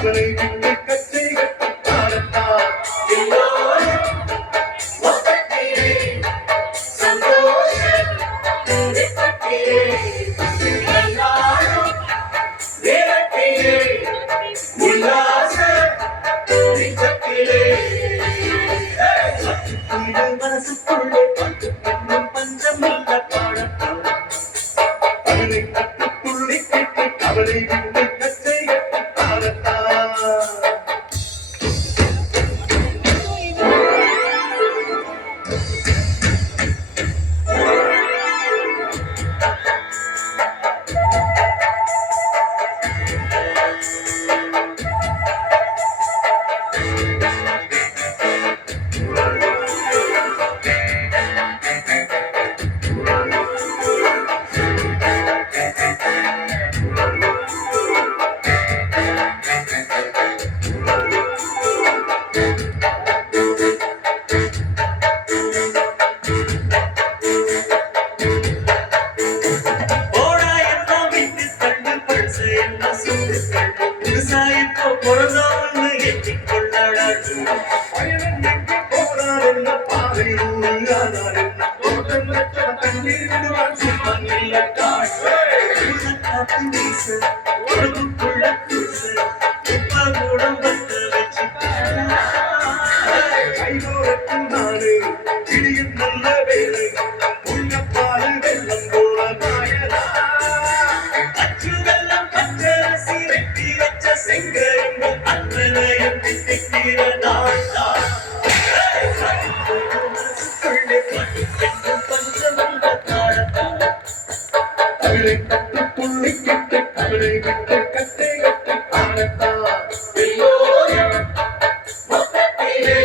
கவலை விட்டு கச்சை கட்டி பாடத்தான் எல்லோரும் மொத்தத்திலே சந்தோஷம் பட்டிலே எல்லாரும் வேரத்திலே உல்லாச நிஜத்திலே மனசுக்குள்ளே பட்டு பெண்ணும் பஞ்சமில்ல பாடத்தான் கவலை கட்டு துள்ளி கேட்டு கவலை விட்டு கச்சை கட்டி பாடத்தான் புள்ளி கட்டு கவலை விட்டு கட்டை கட்டி பாடத்தான் எல்லோரும் மொத்தத்திலே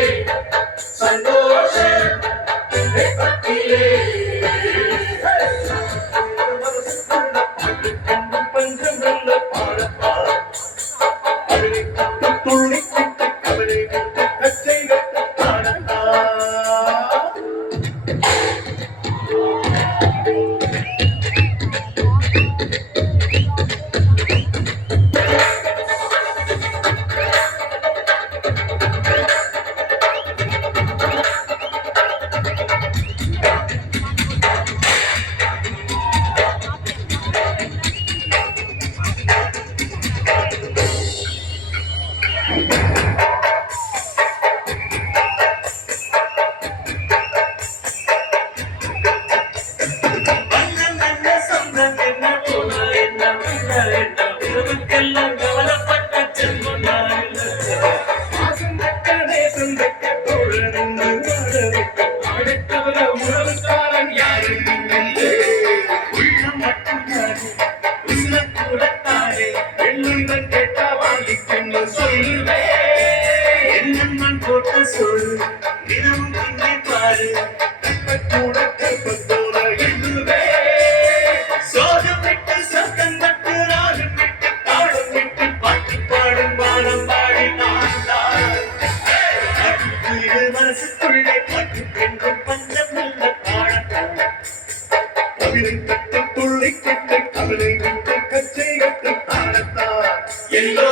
சந்தோஷம் பட்டிலே மனசுக்குள்ள பாட்டு கண்ணும் பஞ்சமில்ல பாடத்தான் கவலை கட்டு துள்ளி கட்டு கவலை விட்டு கட்டை கட்டி பாடத்தான் மனசுக்குள்ளே பட்டு பெண்ணும் பஞ்சமில்ல பாடத்தான் கவிதை கட்டு துள்ளி கட்டு கவலை விட்டு கச்சை கட்டு பாடத்தான் எல்லோ